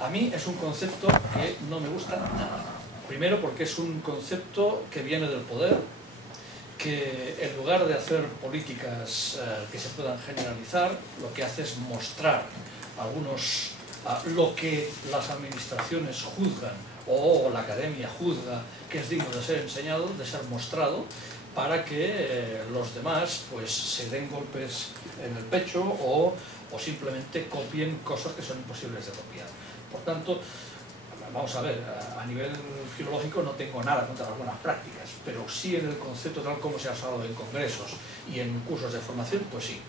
A mí es un concepto que no me gusta nada. Primero porque es un concepto que viene del poder, que en lugar de hacer políticas que se puedan generalizar, lo que hace es mostrar lo que las administraciones juzgan o la academia juzga que es digno de ser enseñado, de ser mostrado, para que los demás pues se den golpes en el pecho o simplemente copien cosas que son imposibles de copiar. Por tanto, vamos a ver, a nivel filológico no tengo nada contra las buenas prácticas, pero sí en el concepto tal como se ha usado en congresos y en cursos de formación, pues sí.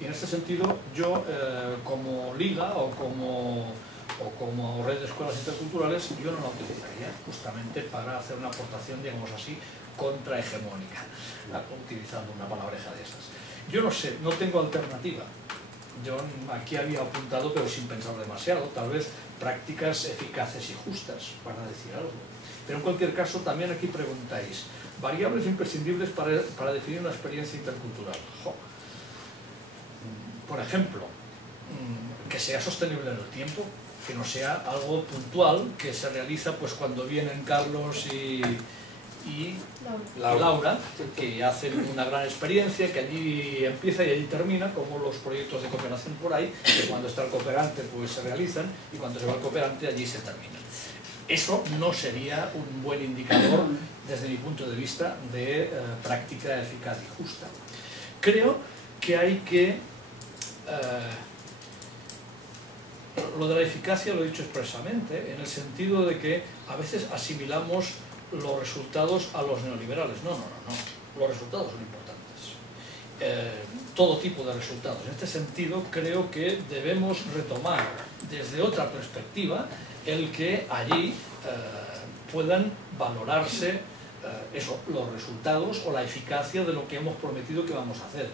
Y en este sentido, yo como liga o como red de escuelas interculturales, yo no la utilizaría justamente para hacer una aportación, digamos así, contrahegemónica, utilizando una palabreja de esas. Yo no sé, no tengo alternativa. Yo aquí había apuntado, pero sin pensar demasiado, tal vez prácticas eficaces y justas, para decir algo. Pero en cualquier caso, también aquí preguntáis, variables imprescindibles para definir una experiencia intercultural. Por ejemplo, que sea sostenible en el tiempo, que no sea algo puntual, que se realiza pues cuando vienen Carlos y Laura, que hacen una gran experiencia, que allí empieza y allí termina, como los proyectos de cooperación por ahí, que cuando está el cooperante pues se realizan y cuando se va el cooperante allí se terminan. Eso no sería un buen indicador desde mi punto de vista de práctica eficaz y justa. Creo que hay que... lo de la eficacia lo he dicho expresamente, en el sentido de que a veces asimilamos los resultados a los neoliberales. No. Los resultados son importantes. Todo tipo de resultados. En este sentido, creo que debemos retomar desde otra perspectiva el que allí puedan valorarse los resultados o la eficacia de lo que hemos prometido que vamos a hacer.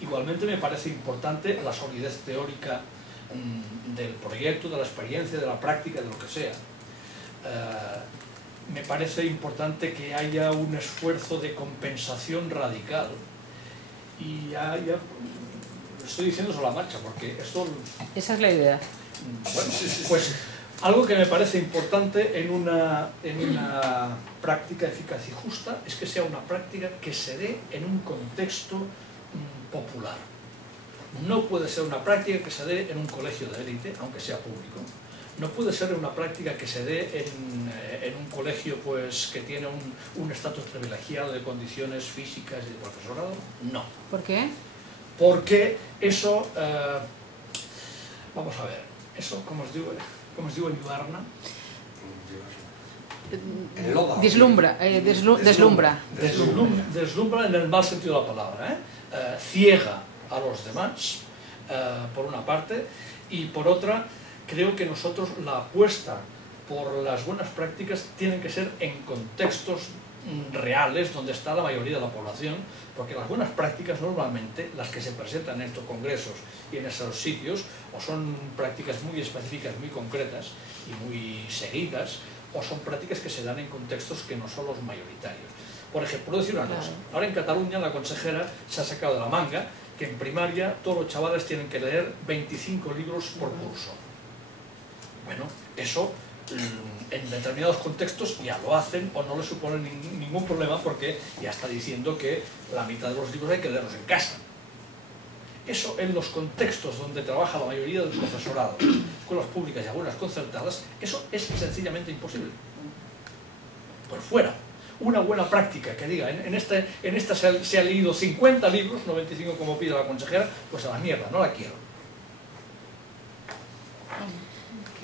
Igualmente me parece importante la solidez teórica del proyecto, de la experiencia, de la práctica, de lo que sea. Me parece importante que haya un esfuerzo de compensación radical y estoy diciendo sobre la marcha porque esto... Esa es la idea. Bueno, pues algo que me parece importante en una práctica eficaz y justa es que sea una práctica que se dé en un contexto popular. No puede ser una práctica que se dé en un colegio de élite, aunque sea público. No puede ser una práctica que se dé en un colegio pues, que tiene un estatus privilegiado de condiciones físicas y de profesorado. No. ¿Por qué? Porque eso, vamos a ver, eso, como os digo en Ibarna, deslumbra en el mal sentido de la palabra, ciega a los demás, por una parte, y por otra, creo que nosotros la apuesta por las buenas prácticas tienen que ser en contextos reales donde está la mayoría de la población, porque las buenas prácticas normalmente, las que se presentan en estos congresos y en esos sitios, o son prácticas muy específicas, muy concretas y muy seguidas, o son prácticas que se dan en contextos que no son los mayoritarios. Por ejemplo, por decir una cosa, ahora en Cataluña la consejera se ha sacado de la manga que en primaria todos los chavales tienen que leer 25 libros por curso. Bueno, eso en determinados contextos ya lo hacen o no les supone ningún problema porque ya está diciendo que la mitad de los libros hay que leerlos en casa. Eso en los contextos donde trabaja la mayoría del profesorado, escuelas públicas y algunas concertadas, eso es sencillamente imposible. Por fuera, una buena práctica que diga, en esta se ha leído 50 libros, no 25 como pide la consejera, pues a la mierda, no la quiero.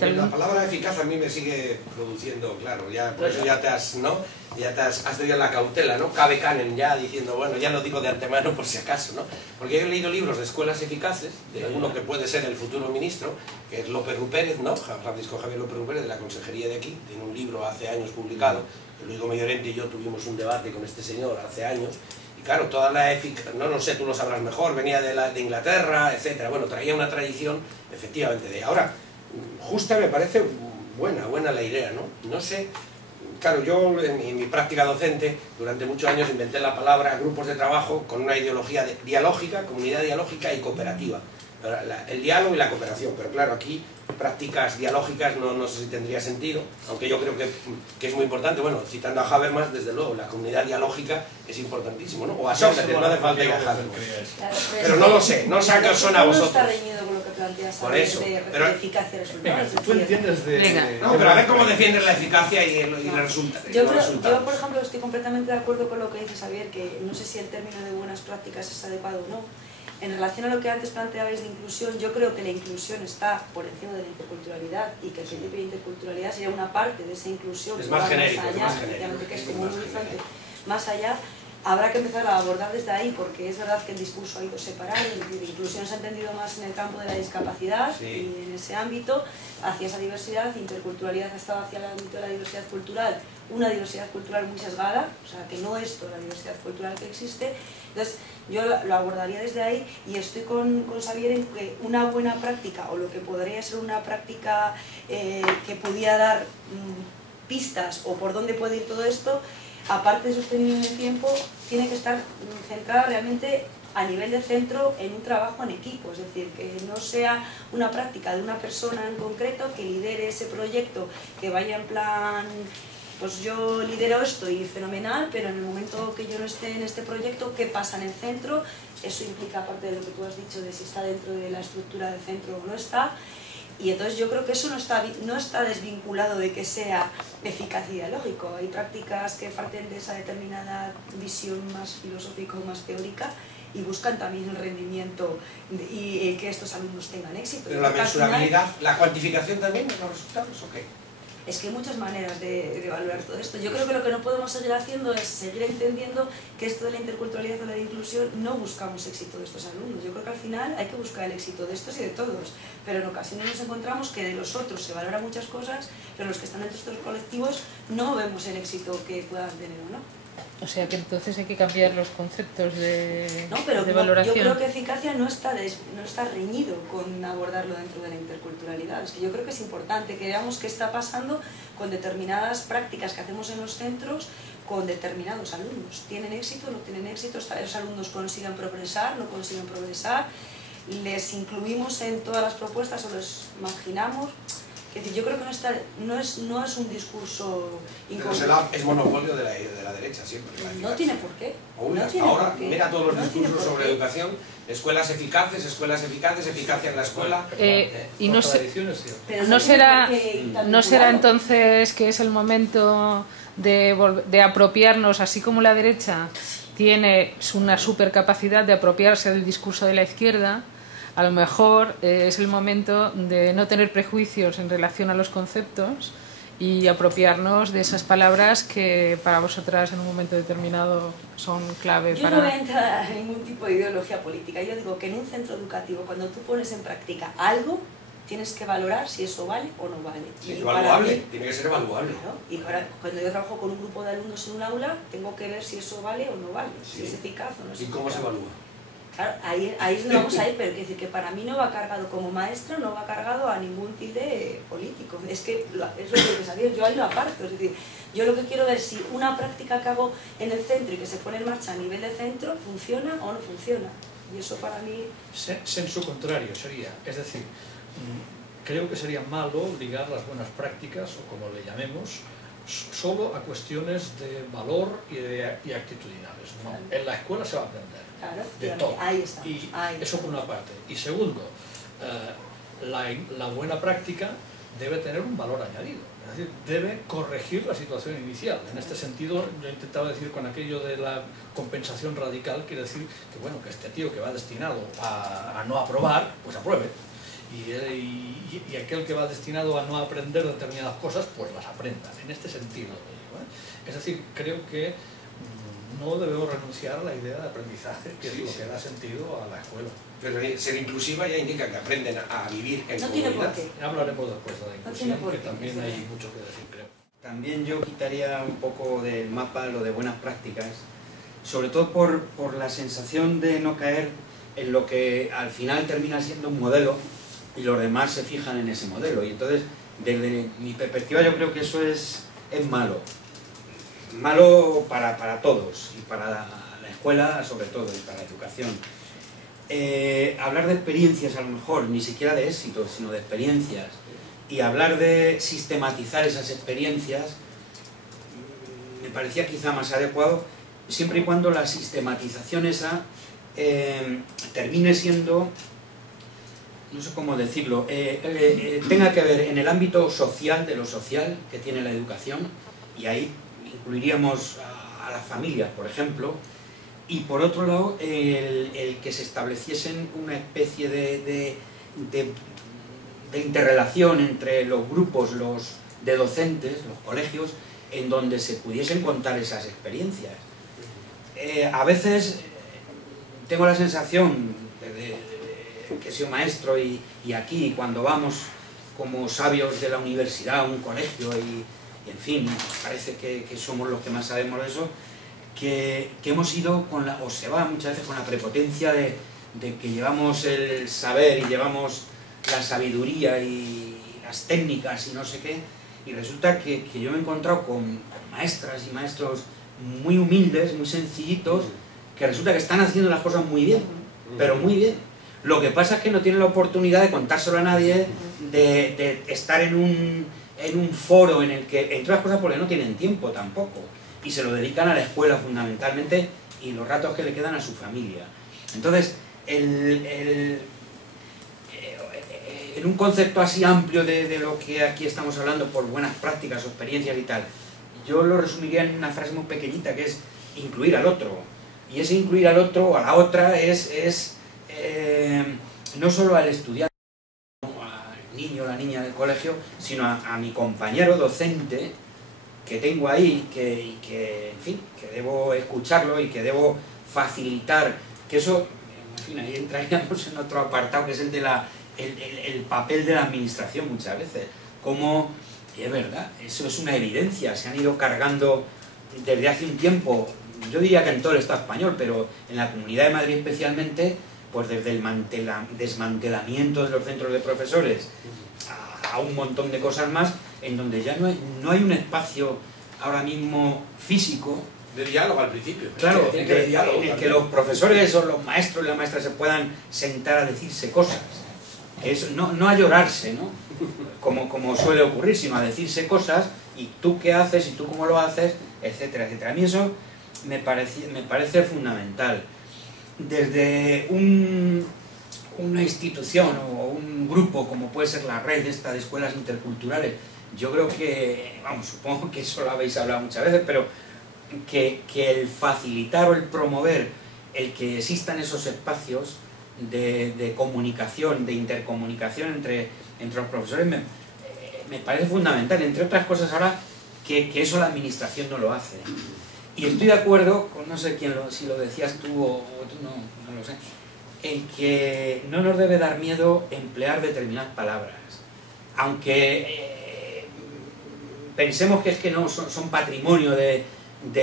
La palabra eficaz a mí me sigue produciendo, claro, ya, por eso ya te has, ¿no? Ya has tenido la cautela, ¿no? Cabe canen ya diciendo, bueno, ya lo digo de antemano por si acaso, ¿no? Porque yo he leído libros de escuelas eficaces, de uno que puede ser el futuro ministro, que es López Rupérez, ¿no? Francisco Javier López Rupérez, de la consejería de aquí, tiene un libro hace años publicado, que Luis Gómez Llorente y yo tuvimos un debate con este señor hace años, y claro, toda la eficacia, no sé, tú lo sabrás mejor, venía de Inglaterra, etcétera, bueno, traía una tradición, efectivamente, de ahora. Justa me parece buena la idea, ¿no? No sé, claro, yo en mi práctica docente durante muchos años inventé la palabra grupos de trabajo con una ideología dialógica, comunidad dialógica y cooperativa. el diálogo y la cooperación, pero claro, aquí prácticas dialógicas no sé si tendría sentido, aunque yo creo que es muy importante. Bueno, citando a Habermas, desde luego, la comunidad dialógica es importantísimo, ¿no? O a Sócrates, no hace falta ir a Habermas. Claro, pero no lo sé, no sé a qué os suena a vosotros. No está reñido con lo que planteas por eso, de eficacia y resultados. Tú entiendes de... No, pero a ver cómo defiendes la eficacia y los resultados. Yo, por ejemplo, estoy completamente de acuerdo con lo que dice Xavier, que no sé si el término de buenas prácticas es adecuado o no. En relación a lo que antes planteabais de inclusión, yo creo que la inclusión está por encima de la interculturalidad y que el principio de interculturalidad sería una parte de esa inclusión es que más va genérico, más allá, efectivamente, que es como un horizonte más allá. Habrá que empezar a abordar desde ahí, porque es verdad que el discurso ha ido separado, es decir, la inclusión se ha entendido más en el campo de la discapacidad y en ese ámbito, hacia esa diversidad, interculturalidad ha estado hacia el ámbito de la diversidad cultural, una diversidad cultural muy sesgada, o sea, que no es toda la diversidad cultural que existe. Entonces, yo lo abordaría desde ahí y estoy con Xavier en que una buena práctica, o lo que podría ser una práctica que pudiera dar pistas o por dónde puede ir todo esto, aparte de sostenible en el tiempo, tiene que estar centrada realmente a nivel de centro en un trabajo en equipo, es decir, que no sea una práctica de una persona en concreto que lidere ese proyecto, que vaya en plan, pues yo lidero esto y fenomenal, pero en el momento que yo no esté en este proyecto, ¿qué pasa en el centro? Eso implica, aparte de lo que tú has dicho, de si está dentro de la estructura del centro o no está. Y entonces yo creo que eso no está desvinculado de que sea eficaz y dialógico. Hay prácticas que parten de esa determinada visión más filosófica o más teórica y buscan también el rendimiento y que estos alumnos tengan éxito. Pero la mensurabilidad, la cuantificación también de los resultados, ¿o qué? Es que hay muchas maneras de evaluar todo esto. Yo creo que lo que no podemos seguir haciendo es seguir entendiendo que esto de la interculturalidad o la inclusión no buscamos éxito de estos alumnos. Yo creo que al final hay que buscar el éxito de estos y de todos, pero en ocasiones nos encontramos que de los otros se valora muchas cosas, pero los que están dentro de estos colectivos no vemos el éxito que puedan tener o no. O sea que entonces hay que cambiar los conceptos de Yo valoración. creo que eficacia no está reñido con abordarlo dentro de la interculturalidad. Es que yo creo que es importante que veamos qué está pasando con determinadas prácticas que hacemos en los centros con determinados alumnos. ¿Tienen éxito o no tienen éxito? ¿Los alumnos consiguen progresar, no consiguen progresar? ¿Les incluimos en todas las propuestas o los marginamos? Es decir, yo creo que no es un discurso incompleto. Pero es monopolio de la derecha siempre. No tiene por qué. Hasta ahora, mira todos los discursos sobre educación, escuelas eficaces, eficacia en la escuela. Y no será entonces que es el momento de apropiarnos, así como la derecha tiene una supercapacidad de apropiarse del discurso de la izquierda. A lo mejor es el momento de no tener prejuicios en relación a los conceptos y apropiarnos de esas palabras que para vosotras en un momento determinado son clave para... Yo no voy a entrar en ningún tipo de ideología política. Yo digo que en un centro educativo, cuando tú pones en práctica algo, tienes que valorar si eso vale o no vale. Sí, evaluable, tiene que ser evaluable. Claro, y cuando yo trabajo con un grupo de alumnos en un aula, tengo que ver si eso vale o no vale, si es eficaz o no es eficaz. ¿Y cómo se evalúa? Claro, ahí es donde vamos a ir, pero quiero decir que para mí no va cargado como maestro, no va cargado a ningún tilde político. Es que es lo que sabía, yo ahí lo aparto. Es decir, yo lo que quiero ver si una práctica que hago en el centro y que se pone en marcha a nivel de centro funciona o no funciona. Y eso para mí... Sensu contrario sería, es decir, creo que sería malo ligar las buenas prácticas, o como le llamemos, solo a cuestiones de valor y actitudinales. No, en la escuela se va a aprender de todo. Ahí está. Y eso por una parte. Y segundo, la buena práctica debe tener un valor añadido. Es decir, debe corregir la situación inicial. En este sentido, yo he intentado decir con aquello de la compensación radical, quiere decir que, bueno, que este tío que va destinado a no aprobar, pues apruebe. Y aquel que va destinado a no aprender determinadas cosas, pues las aprenda. En este sentido, ¿eh? Es decir, creo que no debemos renunciar a la idea de aprendizaje, que es lo que da sentido a la escuela. Pero ser inclusiva ya indica que aprenden a vivir en comunidad. Tiene por qué. Hablaremos después de la inclusión, que también hay mucho que decir, creo. También yo quitaría un poco del mapa lo de buenas prácticas, sobre todo por la sensación de no caer en lo que al final termina siendo un modelo y los demás se fijan en ese modelo. Y entonces, desde mi perspectiva, yo creo que eso es malo. Malo para todos, y para la escuela sobre todo, y para la educación. hablar de experiencias a lo mejor, ni siquiera de éxitos, sino de experiencias, y hablar de sistematizar esas experiencias, me parecía quizá más adecuado, siempre y cuando la sistematización esa termine siendo, no sé cómo decirlo, tenga que ver en el ámbito social, de lo social que tiene la educación, y ahí incluiríamos a las familias, por ejemplo, y por otro lado el que se estableciesen una especie de interrelación entre los grupos de docentes, los colegios, en donde se pudiesen contar esas experiencias. A veces tengo la sensación, que he sido maestro y aquí cuando vamos como sabios de la universidad a un colegio y en fin, parece que somos los que más sabemos de eso, que hemos ido o se va muchas veces con la prepotencia de que llevamos el saber y llevamos la sabiduría y las técnicas y no sé qué, y resulta que yo me he encontrado con maestras y maestros muy humildes, muy sencillitos, que resulta que están haciendo las cosas muy bien, pero muy bien. Lo que pasa es que no tienen la oportunidad de contárselo a nadie, de estar en un foro en el que, entre otras cosas porque no tienen tiempo tampoco, y se lo dedican a la escuela fundamentalmente, y los ratos que le quedan a su familia. Entonces, en un concepto así amplio de lo que aquí estamos hablando por buenas prácticas o experiencias y tal, yo lo resumiría en una frase muy pequeñita, que es incluir al otro. Y ese incluir al otro o a la otra es no solo al estudiante, al niño o la niña del colegio, sino a mi compañero docente que tengo ahí, que en fin, que debo escucharlo y que debo facilitar, que eso, en fin, ahí entraríamos en otro apartado, que es el de el papel de la administración muchas veces, como, y es verdad, eso es una evidencia, se han ido cargando desde hace un tiempo, yo diría que en todo el Estado español, pero en la Comunidad de Madrid especialmente, pues desde el desmantelamiento de los centros de profesores a un montón de cosas más, en donde ya no hay un espacio ahora mismo físico de diálogo al principio. Claro, en el que los profesores o los maestros y las maestras se puedan sentar a decirse cosas. No a llorarse, ¿no? Como suele ocurrir, sino a decirse cosas, y tú qué haces, y tú cómo lo haces, etcétera, etcétera. A mí eso me parece fundamental. Desde una institución o un grupo como puede ser la red esta de escuelas interculturales, yo creo que, vamos, supongo que eso lo habéis hablado muchas veces, pero que el facilitar o el promover el que existan esos espacios de comunicación, de intercomunicación entre los profesores, me parece fundamental, entre otras cosas ahora que eso la administración no lo hace. Y estoy de acuerdo con, no sé si lo decías tú o tú, no lo sé, en que no nos debe dar miedo emplear determinadas palabras, aunque pensemos que es que no son patrimonio de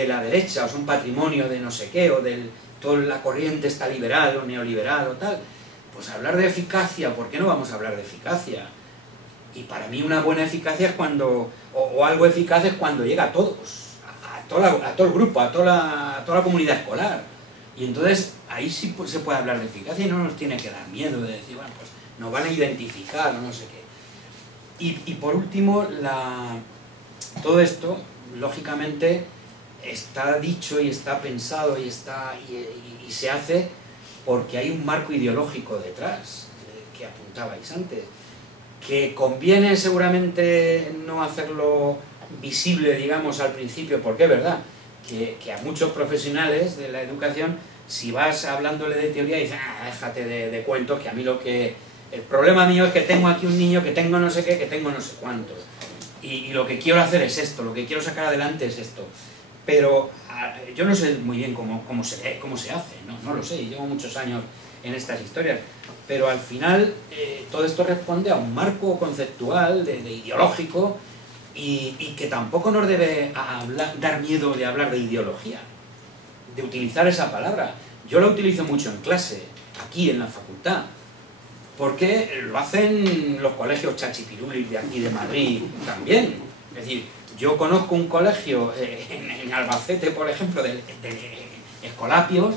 la derecha, o son patrimonio de no sé qué, o de toda la corriente está liberal o neoliberal o tal. Pues hablar de eficacia, ¿por qué no vamos a hablar de eficacia? Y para mí una buena eficacia es cuando, o algo eficaz es cuando llega a todos, a todo el grupo, a toda la comunidad escolar. Y entonces ahí sí se puede hablar de eficacia y no nos tiene que dar miedo de decir, bueno, pues nos van a identificar o no sé qué. Y por último, todo esto, lógicamente, está dicho y está pensado y se hace porque hay un marco ideológico detrás, que apuntabais antes, que conviene seguramente no hacerlo visible, digamos, al principio, porque es verdad que a muchos profesionales de la educación, si vas hablándole de teoría, dicen, déjate de cuentos, que a mí el problema mío es que tengo aquí un niño, que tengo no sé qué, que tengo no sé cuántos, y lo que quiero hacer es esto, lo que quiero sacar adelante es esto. Pero yo no sé muy bien cómo se hace, no lo sé, llevo muchos años en estas historias, pero al final todo esto responde a un marco conceptual, de ideológico, y que tampoco nos debe dar miedo de hablar de ideología, de utilizar esa palabra. Yo la utilizo mucho en clase, aquí en la facultad, porque lo hacen los colegios chachipirulis de aquí de Madrid también. Es decir, yo conozco un colegio en Albacete, por ejemplo, de Escolapios,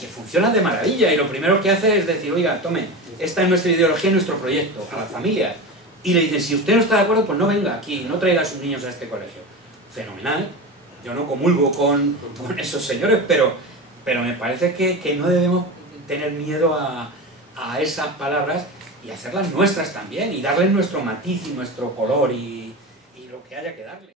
que funciona de maravilla, y lo primero que hace es decir, oiga, tome, esta es nuestra ideología, nuestro proyecto, a las familias. Y le dicen, si usted no está de acuerdo, pues no venga aquí, no traiga a sus niños a este colegio. Fenomenal. Yo no comulgo con esos señores, pero me parece que no debemos tener miedo a esas palabras y hacerlas nuestras también, y darles nuestro matiz y nuestro color y lo que haya que darle.